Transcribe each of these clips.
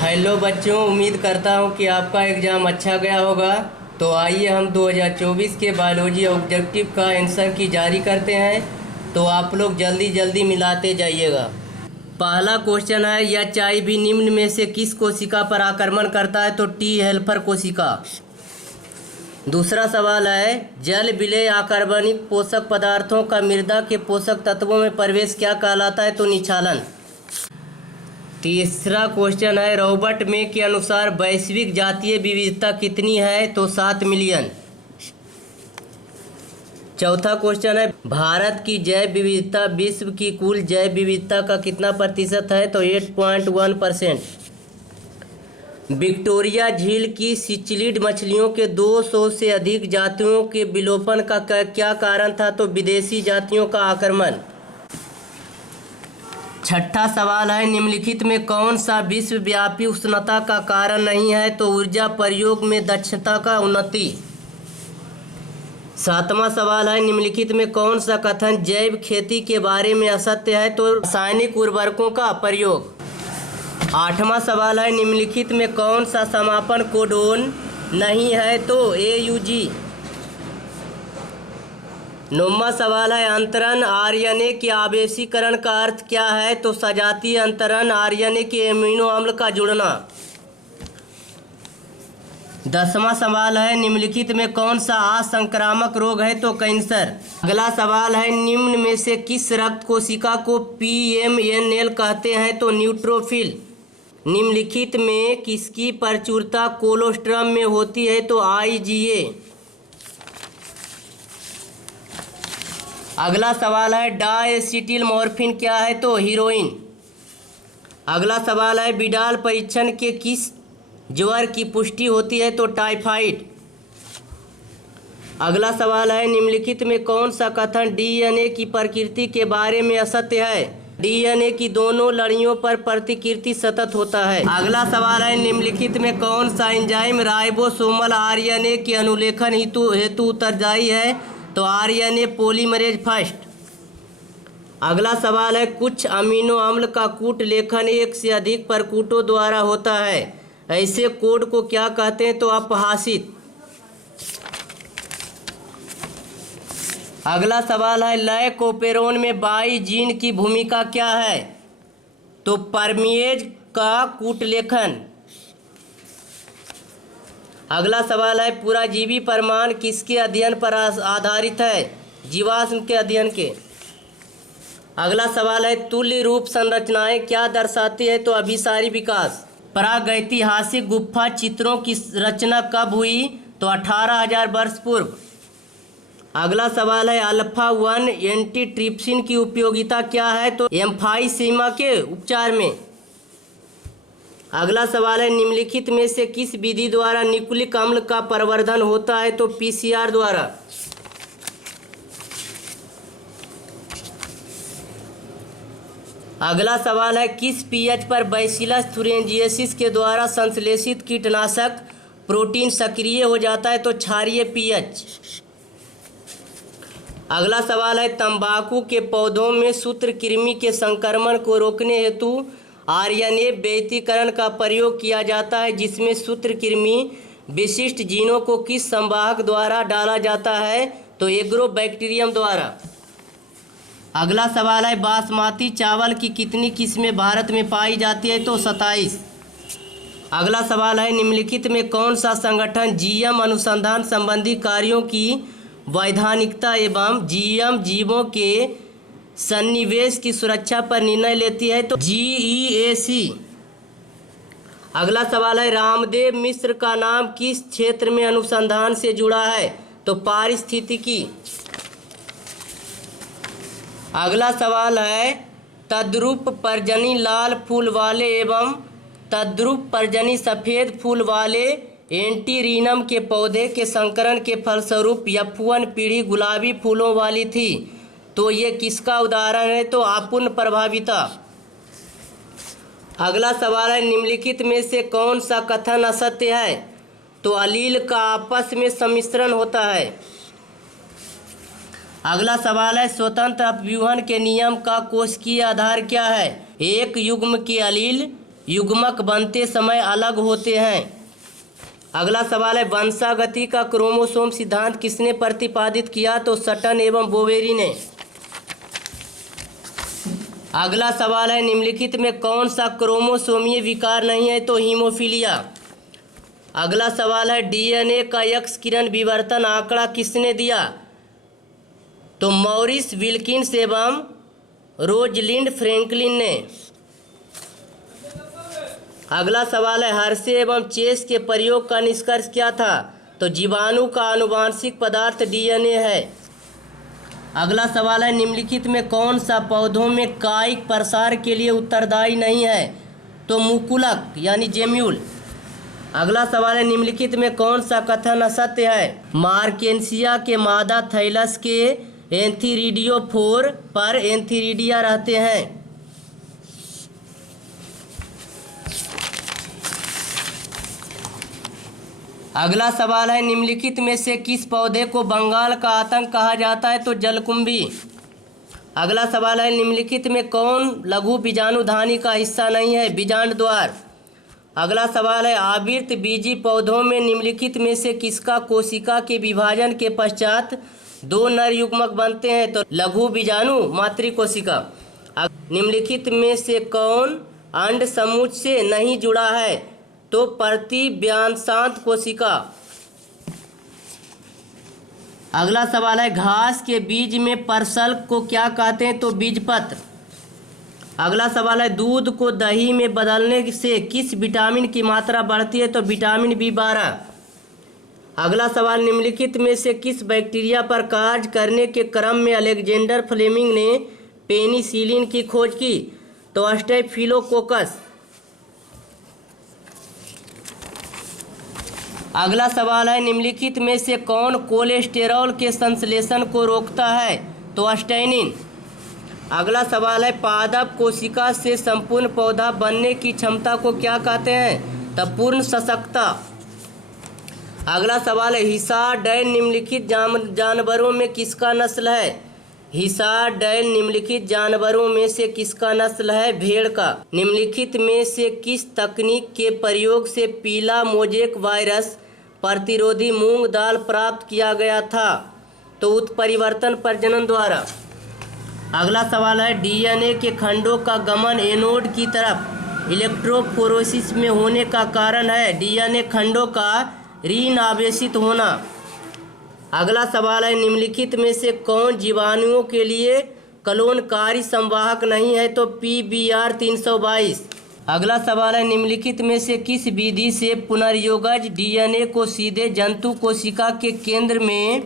Hello बच्चों, उम्मीद करता हूँ कि आपका एग्ज़ाम अच्छा गया होगा। तो आइए हम 2024 के बायोलॉजी ऑब्जेक्टिव का आंसर की जारी करते हैं। तो आप लोग जल्दी जल्दी मिलाते जाइएगा। पहला क्वेश्चन है, यह चाय भी निम्न में से किस कोशिका पर आक्रमण करता है? तो टी हेल्पर कोशिका। दूसरा सवाल है, जल विलेय आकार्बनिक पोषक पदार्थों का मृदा के पोषक तत्वों में प्रवेश क्या कहलाता है? तो निक्षालन। तीसरा क्वेश्चन है, रॉबर्ट मे के अनुसार वैश्विक जातीय विविधता कितनी है? तो 7 मिलियन। चौथा क्वेश्चन है, भारत की जैव विविधता विश्व की कुल जैव विविधता का कितना प्रतिशत है? तो 8.1%। विक्टोरिया झील की सिचिलिड मछलियों के 200 से अधिक जातियों के विलोपन का क्या कारण था? तो विदेशी जातियों का आक्रमण। छठा सवाल है, निम्नलिखित में कौन सा विश्वव्यापी उष्णता का कारण नहीं है? तो ऊर्जा प्रयोग में दक्षता का उन्नति। सातवां सवाल है, निम्नलिखित में कौन सा कथन जैव खेती के बारे में असत्य है? तो रासायनिक उर्वरकों का प्रयोग। आठवां सवाल है, निम्नलिखित में कौन सा समापन कोडोन नहीं है? तो AUG। नौवां सवाल है, अंतरण आरएनए के आवेशीकरण का अर्थ क्या है? तो सजातीय अंतरण आरएनए के एमिनो अम्ल का जुड़ना। 10वां सवाल है, निम्नलिखित में कौन सा असंक्रामक रोग है? तो कैंसर। अगला सवाल है, निम्न में से किस रक्त कोशिका को PMNL कहते हैं? तो न्यूट्रोफिल। निम्नलिखित में किसकी प्रचुरता कोलोस्ट्रम में होती है? तो IgA। अगला सवाल है, डाएसिटिल मॉर्फिन क्या है? तो हीरोइन। अगला सवाल है, बिडाल परीक्षण के किस ज्वर की पुष्टि होती है? तो टाइफाइड। अगला सवाल है, निम्नलिखित में कौन सा कथन DNA की प्रकृति के बारे में असत्य है? DNA की दोनों लड़ियों पर प्रतिकृति सतत होता है। अगला सवाल है, निम्नलिखित में कौन सा एंजाइम राइबोसोमल RNA के अनुलेखन हेतु उत्तरदायी है? तो RNA पॉलीमरेज फर्स्ट। अगला सवाल है, कुछ अमीनो अम्ल का कूट लेखन एक से अधिक प्रकूटों द्वारा होता है, ऐसे कोड को क्या कहते हैं? तो अपहासित। अगला सवाल है, लाइकोपेरोन में बाई जीन की भूमिका क्या है? तो परमिएज का कूट लेखन। अगला सवाल है, पुराजीवी प्रमाण किसके अध्ययन पर आधारित है? जीवाश्म के अध्ययन के। अगला सवाल है, तुल्य रूप संरचनाएं क्या दर्शाती है? तो अभिसारी विकास। प्रागैतिहासिक गुफा चित्रों की रचना कब हुई? तो 18,000 वर्ष पूर्व। अगला सवाल है, अल्फा 1 एंटीट्रिप्सिन की उपयोगिता क्या है? तो एम्फाइसीमा के उपचार में। अगला सवाल है, निम्नलिखित में से किस विधि द्वारा न्यूक्लिक अम्ल का प्रवर्धन होता है? तो PCR द्वारा। अगला सवाल है, किस pH पर बैसिलस थुरिंजिएसिस के द्वारा संश्लेषित कीटनाशक प्रोटीन सक्रिय हो जाता है? तो क्षारीय pH। अगला सवाल है, तंबाकू के पौधों में सूत्रकृमि के संक्रमण को रोकने हेतु RNA व्यतिकरण का प्रयोग किया जाता है, जिसमें सूत्रकृमि विशिष्ट जीनों को किस संवाहक द्वारा डाला जाता है? तो एग्रोबैक्टीरियम द्वारा। अगला सवाल है, बासमती चावल की कितनी किस्में भारत में पाई जाती है? तो 27। अगला सवाल है, निम्नलिखित में कौन सा संगठन GM अनुसंधान संबंधी कार्यों की वैधानिकता एवं GM जीवों के सन्निवेश की सुरक्षा पर निर्णय लेती है? तो GEAC। अगला सवाल है, रामदेव मिश्र का नाम किस क्षेत्र में अनुसंधान से जुड़ा है? तो पारिस्थितिकी। अगला सवाल है, तद्रुप पर्जनी लाल फूल वाले एवं तद्रुप पर्जनी सफ़ेद फूल वाले एंटीरिनम के पौधे के संकरण के फलस्वरूप F1 पीढ़ी गुलाबी फूलों वाली थी। तो ये किसका उदाहरण है? तो आपूर्ण प्रभाविता। अगला सवाल है, निम्नलिखित में से कौन सा कथन असत्य है? तो अलील का आपस में सम्मिश्रण होता है। अगला सवाल है, स्वतंत्र अपव्यूहन के नियम का कोशिकीय आधार क्या है? एक युग्म के अलील, युग्मक बनते समय अलग होते हैं। अगला सवाल है वंशागति का क्रोमोसोम सिद्धांत किसने प्रतिपादित किया? तो सटन एवं बोवेरी ने। अगला सवाल है निम्नलिखित में कौन सा क्रोमोसोमीय विकार नहीं है? तो हीमोफीलिया। अगला सवाल है डीएनए का एक्स किरण विवर्तन आंकड़ा किसने दिया? तो मॉरिस विल्किंस एवं रोजलिंड फ्रैंकलिन ने। अगला सवाल है हर्शे एवं चेस के प्रयोग का निष्कर्ष क्या था? तो जीवाणु का आनुवांशिक पदार्थ डीएनए है। अगला सवाल है निम्नलिखित में कौन सा पौधों में कायिक प्रसार के लिए उत्तरदायी नहीं है? तो मुकुलक यानी जेम्यूल। अगला सवाल है निम्नलिखित में कौन सा कथन असत्य है? मार्केंसिया के मादा थैलस के एंथीरिडियोफोर पर एंथीरिडिया रहते हैं। अगला सवाल है निम्नलिखित में से किस पौधे को बंगाल का आतंक कहा जाता है? तो जलकुंभी। अगला सवाल है निम्नलिखित में कौन लघु बीजाणुधानी का हिस्सा नहीं है? बीजांड द्वार। अगला सवाल है आवृत बीजी पौधों में निम्नलिखित में से किसका कोशिका के विभाजन के पश्चात दो नर युग्मक बनते हैं? तो लघु बीजाणु मातृकोशिका। निम्नलिखित में से कौन अंड समूह से नहीं जुड़ा है? तो प्रतिव्यांशांत कोशिका। अगला सवाल है घास के बीज में परसल्क को क्या कहते हैं? तो बीजपत्र। अगला सवाल है दूध को दही में बदलने से किस विटामिन की मात्रा बढ़ती है? तो विटामिन B12। अगला सवाल निम्नलिखित में से किस बैक्टीरिया पर कार्य करने के क्रम में अलेक्जेंडर फ्लेमिंग ने पेनिसिलिन की खोज की? तो स्टेफिलोकोकस। अगला सवाल है निम्नलिखित में से कौन कोलेस्टेरॉल के संश्लेषण को रोकता है? तो स्टेनिन। अगला सवाल है पादप कोशिका से संपूर्ण पौधा बनने की क्षमता को क्या कहते हैं? तो पूर्ण सशक्ता। अगला सवाल है हिसार निम्नलिखित जानवरों में किसका नस्ल है? हिसार निम्नलिखित जानवरों में से किसका नस्ल है? भेड़ का। निम्नलिखित में से किस तकनीक के प्रयोग से पीला मोजेक वायरस प्रतिरोधी मूंग दाल प्राप्त किया गया था? तो उत्परिवर्तन प्रजनन द्वारा। अगला सवाल है डीएनए के खंडों का गमन एनोड की तरफ इलेक्ट्रोफोरेसिस में होने का कारण है? डीएनए खंडों का ऋण आवेशित होना। अगला सवाल है निम्नलिखित में से कौन जीवाणुओं के लिए कलोनकारी संवाहक नहीं है? तो PBr 322। अगला सवाल है निम्नलिखित में से किस विधि से पुनर्योगज डीएनए को सीधे जंतु कोशिका के केंद्र में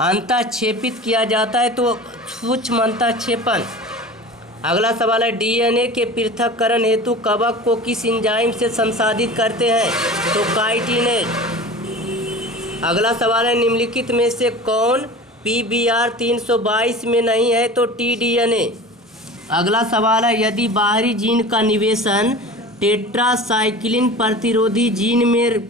अंतःक्षेपित किया जाता है? तो सूक्ष्म अंतःक्षेपण। अगला सवाल है डीएनए के पृथक्करण हेतु कवक को किस एंजाइम से संसाधित करते हैं? तो काइटिनेज। अगला सवाल है निम्नलिखित में से कौन PBr 322 में नहीं है? तो tDNA। अगला सवाल है यदि बाहरी जीन का निवेशन टेट्रासाइक्लिन प्रतिरोधी जीन में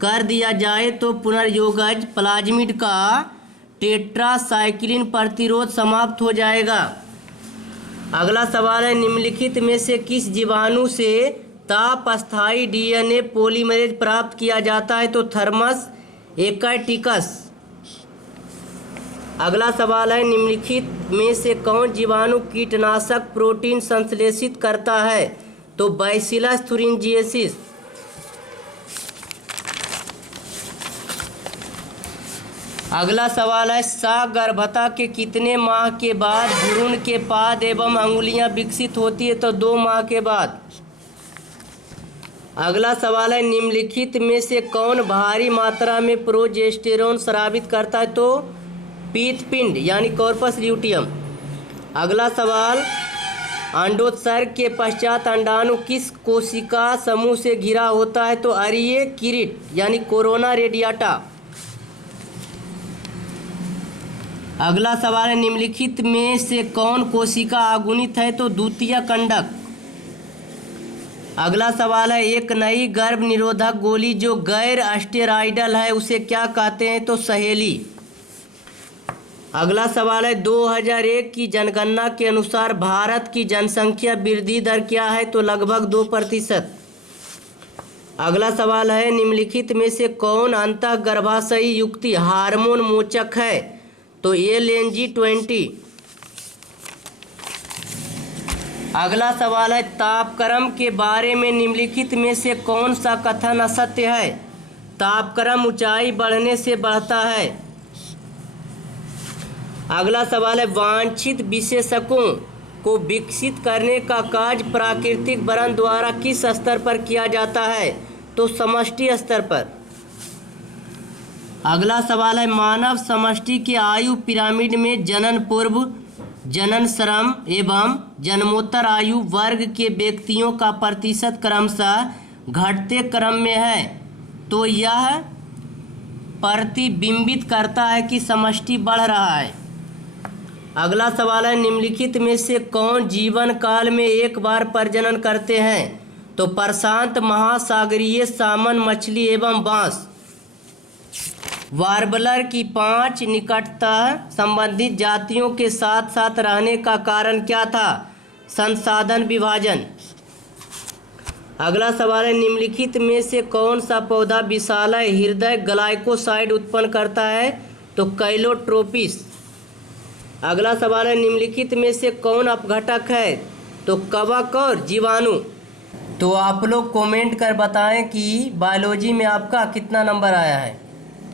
कर दिया जाए तो पुनर्योगज प्लाज्मिड का टेट्रासाइक्लिन प्रतिरोध समाप्त हो जाएगा। अगला सवाल है निम्नलिखित में से किस जीवाणु से ताप स्थायी डीएनए पॉलीमरेज प्राप्त किया जाता है? तो थर्मस एकैटिकस। अगला सवाल है निम्नलिखित में से कौन जीवाणु कीटनाशक प्रोटीन संश्लेषित करता है? तो बैसिलस thuringiensis। अगला सवाल है सगर्भता के कितने माह के बाद भ्रूण के पाद एवं अंगुलियां विकसित होती है? तो 2 माह के बाद। अगला सवाल है निम्नलिखित में से कौन भारी मात्रा में प्रोजेस्टेरोन स्रावित करता है? तो पीतपिंड यानी कॉर्पस ल्यूटियम। अगला सवाल अंडोत्सर्ग के पश्चात अंडाणु किस कोशिका समूह से घिरा होता है? तो अरीय किरीट यानी कोरोना रेडियाटा। अगला सवाल है निम्नलिखित में से कौन कोशिका आगुनित है? तो द्वितीय कंडक। अगला सवाल है एक नई गर्भ निरोधक गोली जो गैर स्टेरॉयडल है उसे क्या कहते हैं? तो सहेली। अगला सवाल है 2001 की जनगणना के अनुसार भारत की जनसंख्या वृद्धि दर क्या है? तो लगभग 2%। अगला सवाल है निम्नलिखित में से कौन अंतःगर्भाशयी युक्ति हार्मोन मोचक है? तो LNG-20। अगला सवाल है तापक्रम के बारे में निम्नलिखित में से कौन सा कथन असत्य है? तापक्रम ऊंचाई बढ़ने से बढ़ता है। अगला सवाल है वांछित विशेषकों को विकसित करने का कार्य प्राकृतिक वर्ण द्वारा किस स्तर पर किया जाता है? तो समष्टि स्तर पर। अगला सवाल है मानव समष्टि के आयु पिरामिड में जनन पूर्व, जनन श्रम एवं जन्मोत्तर आयु वर्ग के व्यक्तियों का प्रतिशत क्रमशः घटते क्रम में है। तो यह प्रतिबिंबित करता है कि समष्टि बढ़ रहा है। अगला सवाल है निम्नलिखित में से कौन जीवन काल में एक बार प्रजनन करते हैं? तो प्रशांत महासागरीय सामन मछली एवं बांस। वार्बलर की 5 निकटता संबंधित जातियों के साथ साथ रहने का कारण क्या था? संसाधन विभाजन। अगला सवाल है निम्नलिखित में से कौन सा पौधा विशालय हृदय ग्लाइकोसाइड उत्पन्न करता है? तो कैलोट्रोपिस। अगला सवाल है निम्नलिखित में से कौन अपघटक है? तो कवक और जीवाणु। तो आप लोग कमेंट कर बताएं कि बायोलॉजी में आपका कितना नंबर आया है।